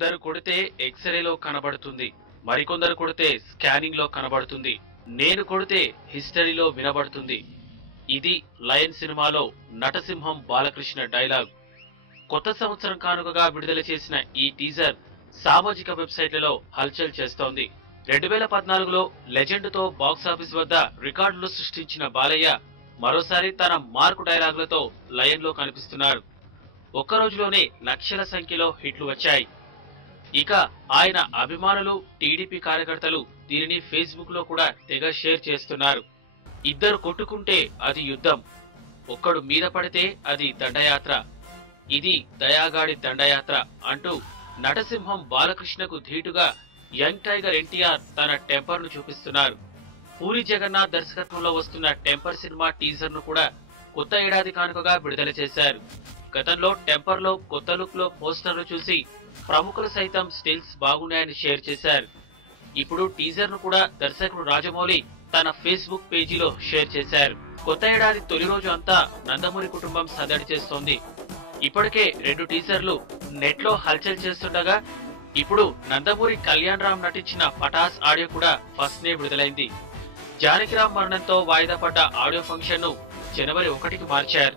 కొందరు కొడితే ఎక్స్రేలో కనబడుతుంది, మరికొందరు కొడితే స్కానింగ్ లో కనబడుతుంది, నేను కొడితే హిస్టరీలో వినబడుతుంది. ఇది లయన్ సినిమాలో నటసింహం బాలకృష్ణ డైలాగ్. కొత్త సంవత్సరం కానుకగా విడుదల చేసిన ఈ టీజర్ సామాజిక వెబ్సైట్లలో హల్చల్ చేస్తోంది. 2014లో లెజెండ్ తో బాక్సాఫీస్ వద్ద రికార్డులు సృష్టించిన బాలయ్య మరోసారి తన మార్కు డైలాగులతో లయన్ లో కనిపిస్తున్నారు. ఒక్క రోజులోనే లక్షల సంఖ్యలో హిట్లు వచ్చాయి. ఇక ఆయన అభిమానులు, టీడీపీ కార్యకర్తలు దీనిని ఫేస్బుక్ లో కూడా తెగ షేర్ చేస్తున్నారు. ఇద్దరు కొట్టుకుంటే అది యుద్ధం, ఒక్కడు మీద పడితే అది దండయాత్ర, ఇది దయాగాడి దండయాత్ర అంటూ నటసింహం బాలకృష్ణకు ధీటుగా యంగ్ టైగర్ ఎన్టీఆర్ తన టెంపర్ ను చూపిస్తున్నారు. పూరి జగన్నాథ్ దర్శకత్వంలో వస్తున్న టెంపర్ సినిమా టీజర్ ను కూడా కొత్త ఏడాది కానుకగా విడుదల చేశారు. గతంలో టెంపర్ లో కొత్త లుక్ లో పోస్టర్ ను చూసి ప్రముఖులు సైతం స్టిల్స్ బాగున్నాయని షేర్ చేశారు. ఇప్పుడు టీజర్ ను కూడా దర్శకుడు రాజమౌళి తన ఫేస్బుక్ పేజీలో షేర్ చేశారు. కొత్త ఏడాది తొలి రోజు అంతా నందమూరి కుటుంబం సందడి చేస్తోంది. ఇప్పటికే 2 టీజర్లు నెట్ లో హల్చల్ చేస్తుండగా ఇప్పుడు నందమూరి కళ్యాణ్ రామ్ నటించిన పటాస్ ఆడియో కూడా ఫస్ట్ నే విడుదలైంది. జానకిరామ్ మరణంతో వాయిదా పడ్డ ఆడియో ఫంక్షన్ ను జనవరి 1కి మార్చారు.